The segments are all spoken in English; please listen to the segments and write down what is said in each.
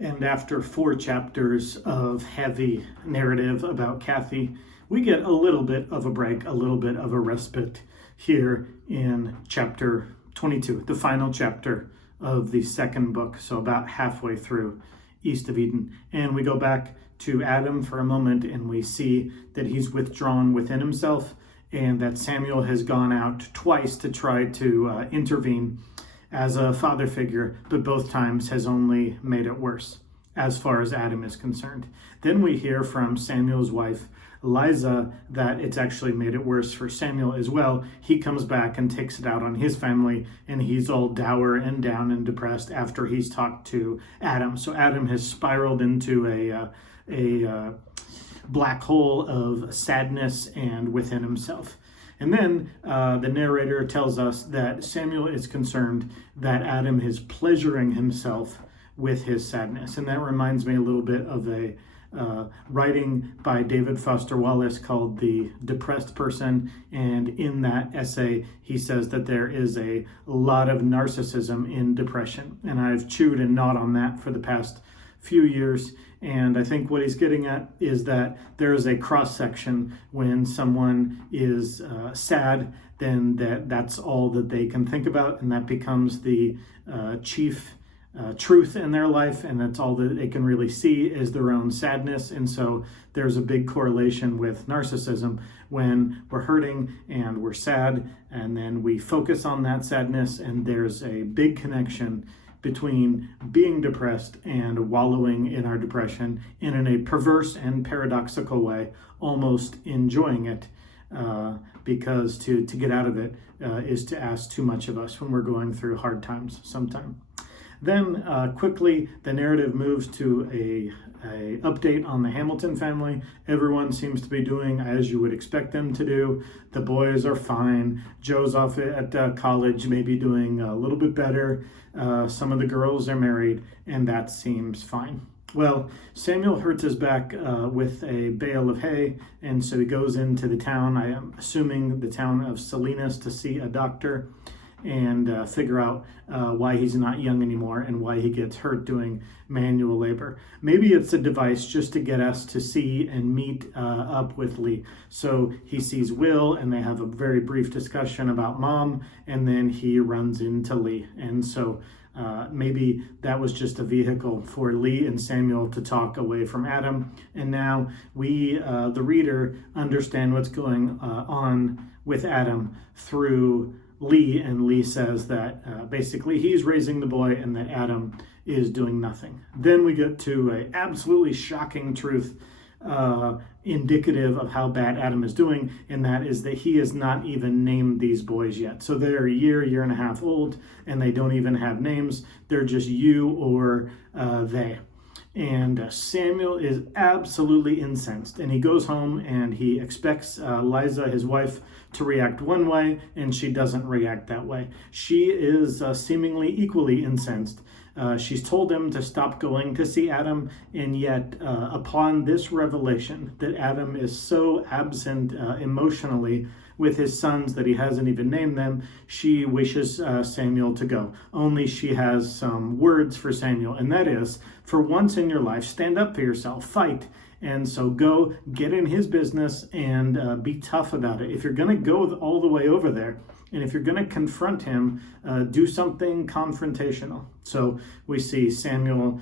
And after 4 chapters of heavy narrative about Kathy, we get a little bit of a break, a little bit of a respite here in chapter 22, the final chapter of the second book, so about halfway through East of Eden. And we go back to Adam for a moment, and we see that he's withdrawn within himself, and that Samuel has gone out twice to try to intervene as a father figure, but both times has only made it worse as far as Adam is concerned. Then we hear from Samuel's wife, Eliza, that it's actually made it worse for Samuel as well. He comes back and takes it out on his family, and he's all dour and down and depressed after he's talked to Adam. So Adam has spiraled into a black hole of sadness and within himself. And then the narrator tells us that Samuel is concerned that Adam is pleasuring himself with his sadness. And that reminds me a little bit of a writing by David Foster Wallace called The Depressed Person. And in that essay, he says that there is a lot of narcissism in depression. And I've chewed and gnawed on that for the past few years. And I think what he's getting at is that there is a cross-section when someone is sad, then that's all that they can think about, and that becomes the chief truth in their life, and that's all that they can really see is their own sadness. And so there's a big correlation with narcissism when we're hurting and we're sad, and then we focus on that sadness, and there's a big connection between being depressed and wallowing in our depression, and in a perverse and paradoxical way, almost enjoying it, because to get out of it is to ask too much of us when we're going through hard times sometime. Then quickly, the narrative moves to a update on the Hamilton family. Everyone seems to be doing as you would expect them to do. The boys are fine. Joe's off at college, maybe doing a little bit better. Some of the girls are married, and that seems fine. Well, Samuel hurts his back with a bale of hay, and so he goes into the town, I am assuming the town of Salinas, to see a doctor and figure out why he's not young anymore and why he gets hurt doing manual labor. Maybe it's a device just to get us to see and meet up with Lee. So he sees Will, and they have a very brief discussion about Mom, and then he runs into Lee. And so maybe that was just a vehicle for Lee and Samuel to talk away from Adam. And now we, the reader, understand what's going on with Adam through Lee, and Lee says that basically he's raising the boy and that Adam is doing nothing. Then we get to an absolutely shocking truth indicative of how bad Adam is doing, and that is that he has not even named these boys yet. So they're a year and a half old, and they don't even have names. They're just you or they. And Samuel is absolutely incensed, and he goes home and he expects Liza, his wife, to react one way, and she doesn't react that way. She is seemingly equally incensed. She's told him to stop going to see Adam, and yet upon this revelation that Adam is so absent emotionally with his sons that he hasn't even named them, she wishes Samuel to go. Only she has some words for Samuel, and that is, for once in your life, stand up for yourself, fight. And so go get in his business and be tough about it. If you're going to go all the way over there, and if you're going to confront him, do something confrontational. So we see Samuel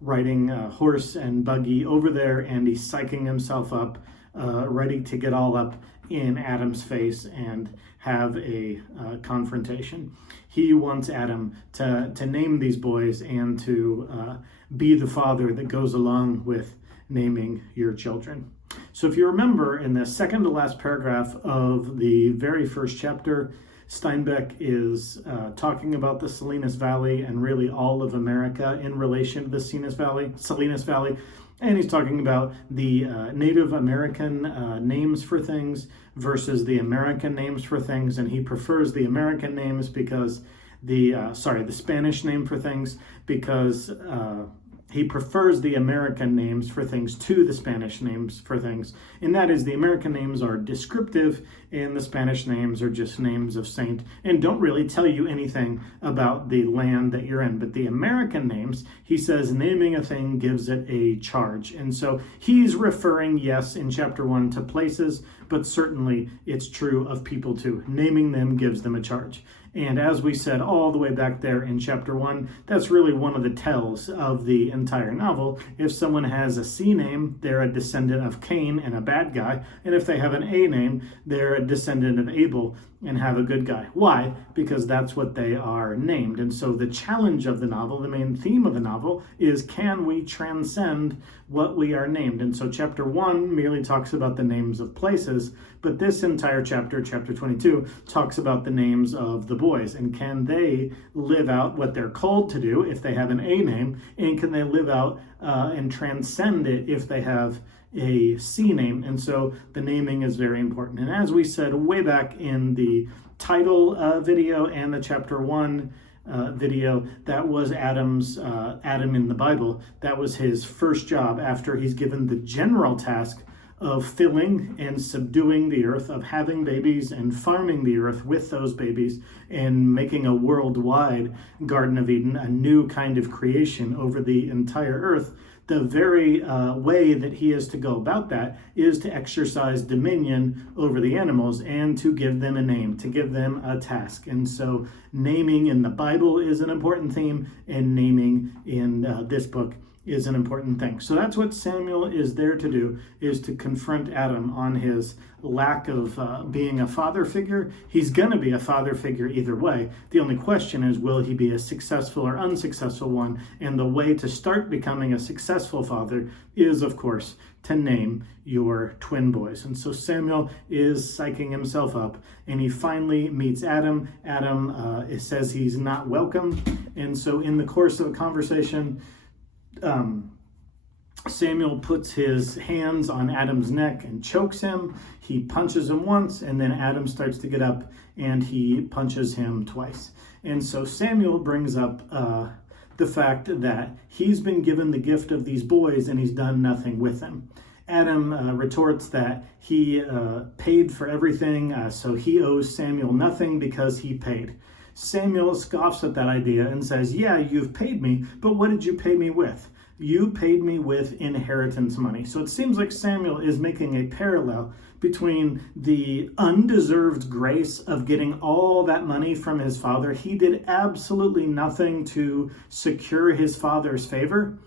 riding a horse and buggy over there, and he's psyching himself up, ready to get all up in Adam's face and have a confrontation. He wants Adam to name these boys and to be the father that goes along with naming your children. So if you remember, in the second to last paragraph of the very first chapter, Steinbeck is talking about the Salinas Valley and really all of America in relation to the Salinas Valley. And he's talking about the Native American names for things versus the American names for things. And he prefers the American names because the Spanish name for things because he prefers the American names for things to the Spanish names for things. And that is, the American names are descriptive and the Spanish names are just names of saint and don't really tell you anything about the land that you're in. But the American names, he says, naming a thing gives it a charge. And so he's referring, yes, in chapter 1 to places, but certainly it's true of people too. Naming them gives them a charge. And as we said all the way back there in chapter 1, that's really one of the tells of the entire novel. If someone has a C name, they're a descendant of Cain and a bad guy. And if they have an A name, they're a descendant of Abel and have a good guy. Why? Because that's what they are named. And so the challenge of the novel, the main theme of the novel, is can we transcend what we are named? And so chapter 1 merely talks about the names of places, but this entire chapter, chapter 22, talks about the names of the boys. And can they live out what they're called to do if they have an A name? And can they live out and transcend it if they have a C name? And so the naming is very important. And as we said way back in the title video and the chapter 1 video, that was Adam in the Bible. That was his first job after he's given the general task of filling and subduing the earth, of having babies and farming the earth with those babies and making a worldwide Garden of Eden, a new kind of creation over the entire earth. The very way that he is to go about that is to exercise dominion over the animals and to give them a name, to give them a task. And so naming in the Bible is an important theme, and naming in this book is an important thing. So that's what Samuel is there to do, is to confront Adam on his lack of being a father figure. He's going to be a father figure either way. The only question is, will he be a successful or unsuccessful one? And the way to start becoming a successful father is, of course, to name your twin boys. And so Samuel is psyching himself up, and he finally meets Adam. Adam says he's not welcome. And so in the course of a conversation, Samuel puts his hands on Adam's neck and chokes him. He punches him once, and then Adam starts to get up and he punches him twice. And so Samuel brings up the fact that he's been given the gift of these boys and he's done nothing with them. Adam retorts that he paid for everything, so he owes Samuel nothing because he paid. Samuel scoffs at that idea and says, yeah, you've paid me, but what did you pay me with? You paid me with inheritance money. So it seems like Samuel is making a parallel between the undeserved grace of getting all that money from his father. He did absolutely nothing to secure his father's favor.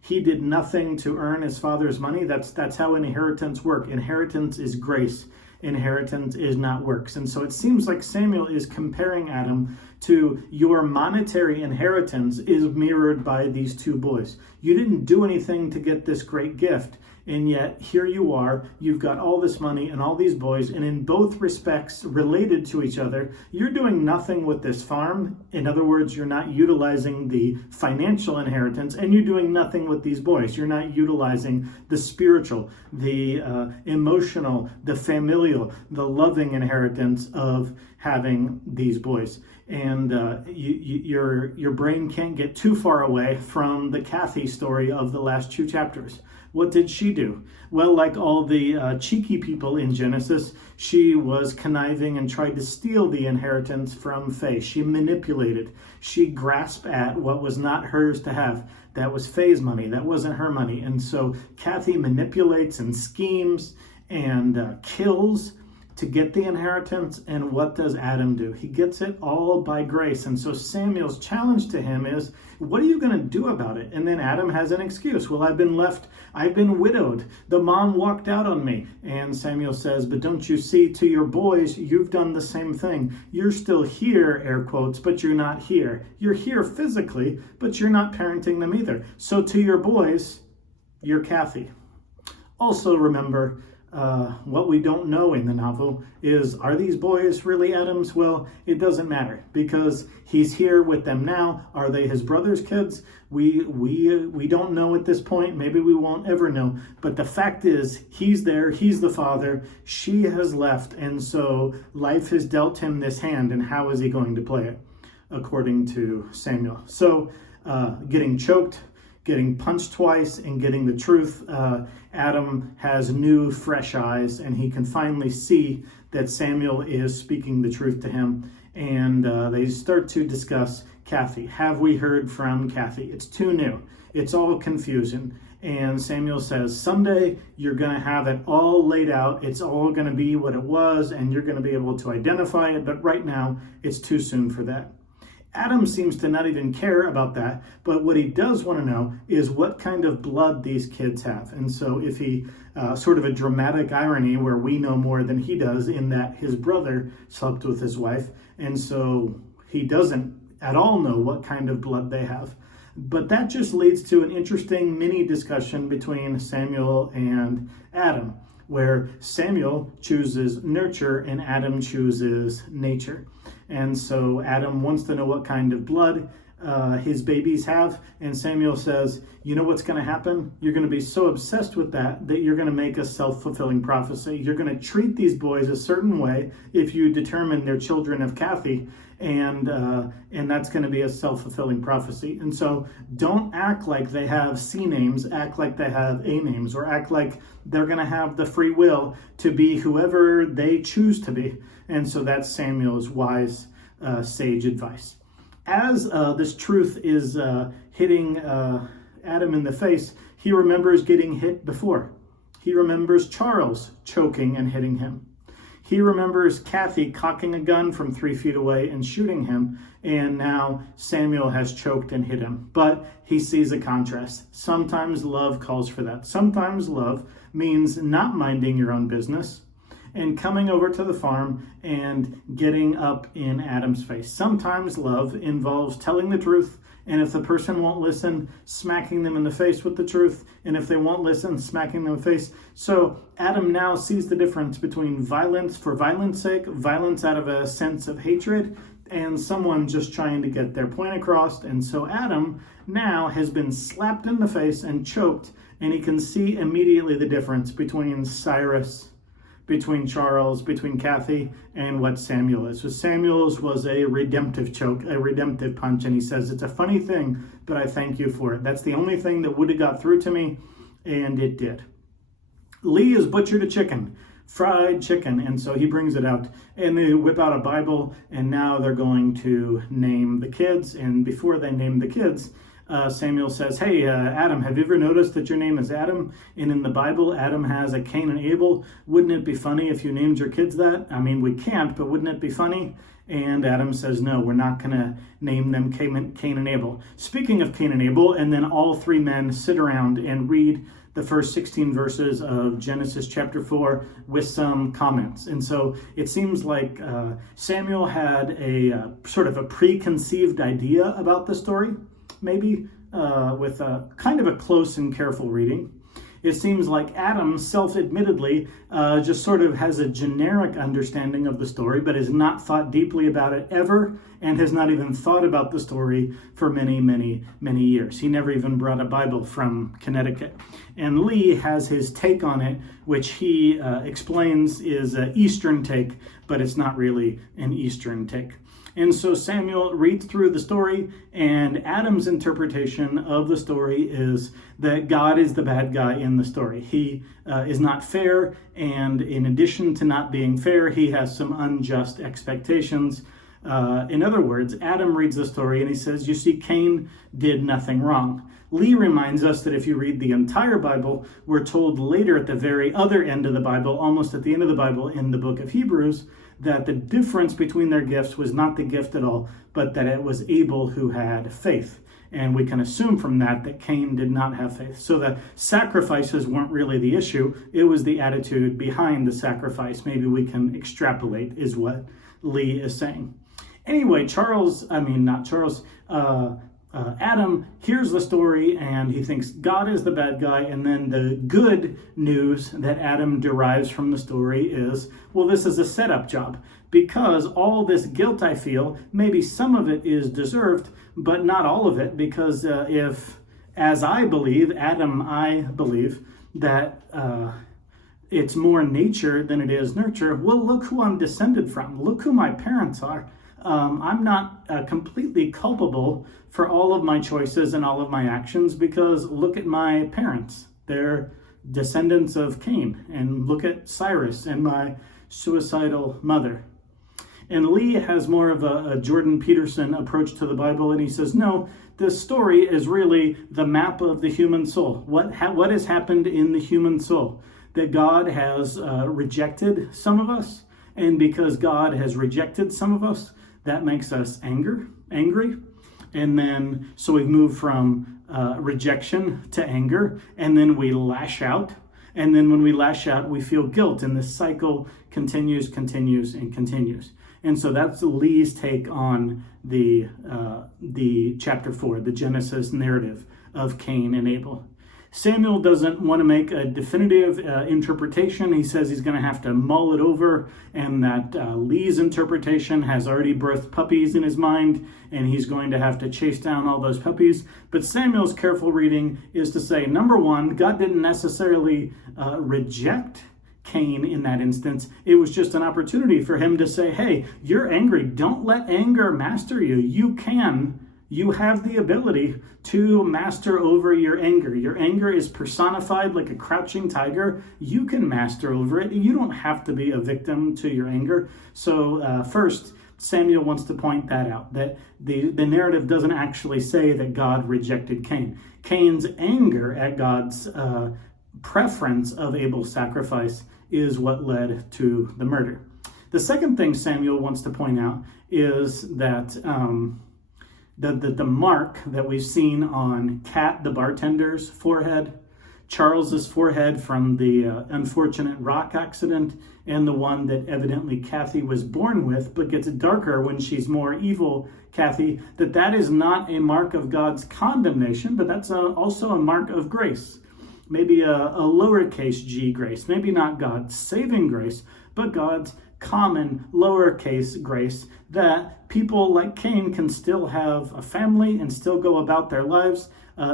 He did nothing to earn his father's money. That's how inheritance works. Inheritance is grace. Inheritance is not works. And so it seems like Samuel is comparing Adam to your monetary inheritance is mirrored by these two boys. You didn't do anything to get this great gift, and yet here you are, you've got all this money and all these boys, and in both respects related to each other, you're doing nothing with this farm. In other words, you're not utilizing the financial inheritance, and you're doing nothing with these boys. You're not utilizing the spiritual, the emotional, the familial, the loving inheritance of having these boys. And your brain can't get too far away from the Kathy story of the last 2 chapters. What did she do? Well, like all the cheeky people in Genesis, she was conniving and tried to steal the inheritance from Faye. She manipulated. She grasped at what was not hers to have. That was Faye's money. That wasn't her money. And so Kathy manipulates and schemes and kills to get the inheritance. And what does Adam do? He gets it all by grace. And so Samuel's challenge to him is, what are you going to do about it? And then Adam has an excuse. Well, I've been widowed. The mom walked out on me. And Samuel says, but don't you see, to your boys, you've done the same thing. You're still here, air quotes, but you're not here. You're here physically, but you're not parenting them either. So to your boys, you're Kathy. Also remember, what we don't know in the novel is, are these boys really Adam's? Well, it doesn't matter because he's here with them now. Are they his brother's kids? We don't know at this point. Maybe we won't ever know. But the fact is, he's there. He's the father. She has left. And so life has dealt him this hand. And how is he going to play it? According to Samuel. So getting choked, getting punched twice and getting the truth, Adam has new, fresh eyes, and he can finally see that Samuel is speaking the truth to him. And they start to discuss Kathy. Have we heard from Kathy? It's too new. It's all confusion. And Samuel says, someday you're going to have it all laid out. It's all going to be what it was, and you're going to be able to identify it. But right now, it's too soon for that. Adam seems to not even care about that, but what he does want to know is what kind of blood these kids have. And so if he, sort of a dramatic irony where we know more than he does in that his brother slept with his wife, and so he doesn't at all know what kind of blood they have. But that just leads to an interesting mini discussion between Samuel and Adam, where Samuel chooses nurture and Adam chooses nature. And so Adam wants to know what kind of blood his babies have, and Samuel says, you know what's going to happen? You're going to be so obsessed with that you're going to make a self-fulfilling prophecy. You're going to treat these boys a certain way if you determine they're children of Kathy, and that's going to be a self-fulfilling prophecy. And so don't act like they have C names, act like they have A names, or act like they're going to have the free will to be whoever they choose to be. And so that's Samuel's wise, sage advice. As this truth is hitting Adam in the face, he remembers getting hit before. He remembers Charles choking and hitting him. He remembers Kathy cocking a gun from 3 feet away and shooting him, and now Samuel has choked and hit him. But he sees a contrast. Sometimes love calls for that. Sometimes love means not minding your own business and coming over to the farm and getting up in Adam's face. Sometimes love involves telling the truth, and if the person won't listen, smacking them in the face with the truth, and if they won't listen, smacking them in the face. So Adam now sees the difference between violence for violence sake, violence out of a sense of hatred, and someone just trying to get their point across. And so Adam now has been slapped in the face and choked, and he can see immediately the difference between Cyrus, between Charles, between Kathy, and what Samuel is. So Samuel's was a redemptive choke, a redemptive punch, and he says, it's a funny thing, but I thank you for it. That's the only thing that would have got through to me, and it did. Lee has butchered a chicken, fried chicken, and so he brings it out, and they whip out a Bible, and now they're going to name the kids, and before they name the kids, Samuel says, hey, Adam, have you ever noticed that your name is Adam? And in the Bible, Adam has a Cain and Abel. Wouldn't it be funny if you named your kids that? I mean, we can't, but wouldn't it be funny? And Adam says, no, we're not going to name them Cain and Abel. Speaking of Cain and Abel, and then all three men sit around and read the first 16 verses of Genesis chapter 4 with some comments. And so it seems like Samuel had a sort of a preconceived idea about the story, maybe with a kind of a close and careful reading. It seems like Adam self-admittedly just sort of has a generic understanding of the story, but has not thought deeply about it ever, and has not even thought about the story for many, many, many years. He never even brought a Bible from Connecticut. And Lee has his take on it, which he explains is an Eastern take, but it's not really an Eastern take. And so Samuel reads through the story, and Adam's interpretation of the story is that God is the bad guy in the story. He is not fair, and in addition to not being fair, he has some unjust expectations. In other words, Adam reads the story and he says, you see, Cain did nothing wrong. Lee reminds us that if you read the entire Bible, we're told later at the very other end of the Bible, almost at the end of the Bible in the book of Hebrews, that the difference between their gifts was not the gift at all, but that it was Abel who had faith. And we can assume from that Cain did not have faith. So the sacrifices weren't really the issue. It was the attitude behind the sacrifice. Maybe we can extrapolate, is what Lee is saying. Anyway, Adam hears the story and he thinks God is the bad guy, and then the good news that Adam derives from the story is, well, this is a setup job, because all this guilt I feel, maybe some of it is deserved, but not all of it, because if, as I believe, I believe that it's more nature than it is nurture, well, look who I'm descended from. Look who my parents are. I'm not completely culpable for all of my choices and all of my actions, because look at my parents. They're descendants of Cain, and look at Cyrus and my suicidal mother. And Lee has more of a Jordan Peterson approach to the Bible, and he says, no, this story is really the map of the human soul. What has happened in the human soul? That God has rejected some of us, and because God has rejected some of us, that makes us angry. And then, so we've moved from rejection to anger, and then we lash out. And then when we lash out, we feel guilt, and this cycle continues. And so that's Lee's take on the chapter 4, the Genesis narrative of Cain and Abel. Samuel doesn't want to make a definitive interpretation. He says he's going to have to mull it over, and that Lee's interpretation has already birthed puppies in his mind, and he's going to have to chase down all those puppies. But Samuel's careful reading is to say, number one, God didn't necessarily reject Cain in that instance. It was just an opportunity for him to say, hey, you're angry. Don't let anger master you. You have the ability to master over your anger. Your anger is personified like a crouching tiger. You can master over it. You don't have to be a victim to your anger. So first, Samuel wants to point that out, that the narrative doesn't actually say that God rejected Cain. Cain's anger at God's preference of Abel's sacrifice is what led to the murder. The second thing Samuel wants to point out is that the mark that we've seen on Kat, the bartender's forehead, Charles's forehead from the unfortunate rock accident, and the one that evidently Kathy was born with, but gets darker when she's more evil, Kathy, that is not a mark of God's condemnation, but that's also a mark of grace. Maybe a lowercase g grace, maybe not God's saving grace, but God's common lowercase grace, that people like Cain can still have a family and still go about their lives.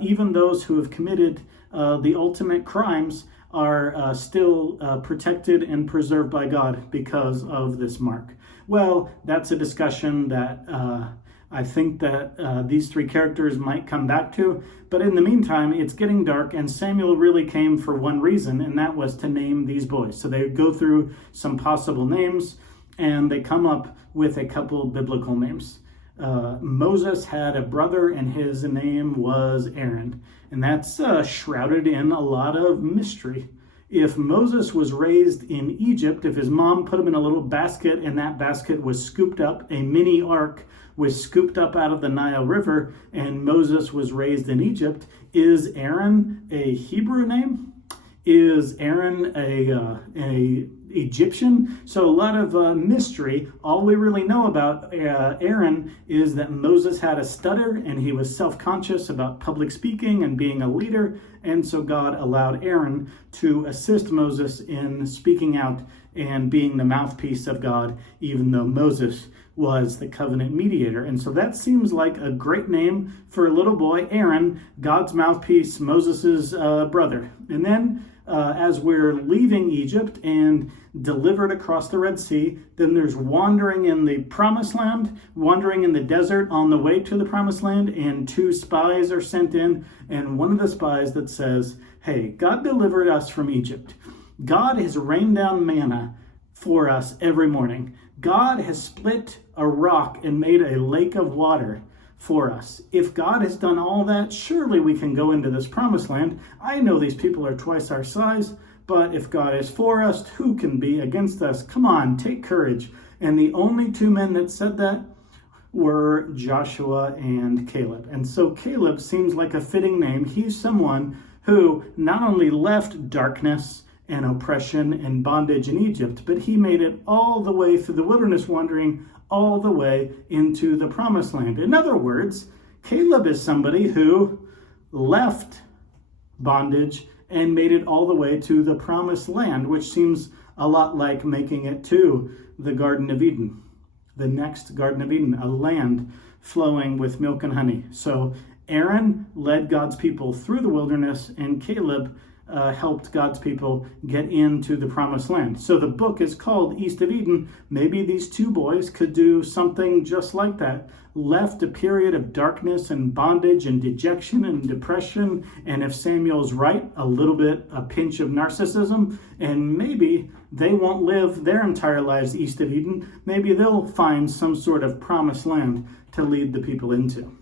Even those who have committed the ultimate crimes are still protected and preserved by God because of this mark. Well, that's a discussion that I think that these three characters might come back to. But in the meantime, it's getting dark, and Samuel really came for one reason, and that was to name these boys. So they go through some possible names, and they come up with a couple biblical names. Moses had a brother, and his name was Aaron. And that's shrouded in a lot of mystery. If Moses was raised in Egypt, if his mom put him in a little basket and that basket was scooped up, a mini ark was scooped up out of the Nile River, and Moses was raised in Egypt, is Aaron a Hebrew name? Is Aaron a Egyptian? So a lot of mystery. All we really know about Aaron is that Moses had a stutter, and he was self-conscious about public speaking and being a leader, and so God allowed Aaron to assist Moses in speaking out and being the mouthpiece of God, even though Moses was the covenant mediator. And so that seems like a great name for a little boy, Aaron, God's mouthpiece, Moses's brother. And then as we're leaving Egypt and delivered across the Red Sea, then there's wandering in the promised land, wandering in the desert on the way to the promised land, and two spies are sent in, and one of the spies that says, hey, God delivered us from Egypt. God has rained down manna for us every morning. God has split a rock and made a lake of water for us. If God has done all that, surely we can go into this promised land. I know these people are twice our size, but if God is for us, who can be against us? Come on, take courage. And the only two men that said that were Joshua and Caleb. And so Caleb seems like a fitting name. He's someone who not only left darkness and oppression and bondage in Egypt, but he made it all the way through the wilderness wandering, all the way into the promised land. In other words, Caleb is somebody who left bondage and made it all the way to the promised land, which seems a lot like making it to the Garden of Eden, the next Garden of Eden, a land flowing with milk and honey. So Aaron led God's people through the wilderness, and Caleb helped God's people get into the promised land. So the book is called East of Eden. Maybe these two boys could do something just like that. Left a period of darkness and bondage and dejection and depression, and if Samuel's right, a pinch of narcissism, and maybe they won't live their entire lives east of Eden. Maybe they'll find some sort of promised land to lead the people into.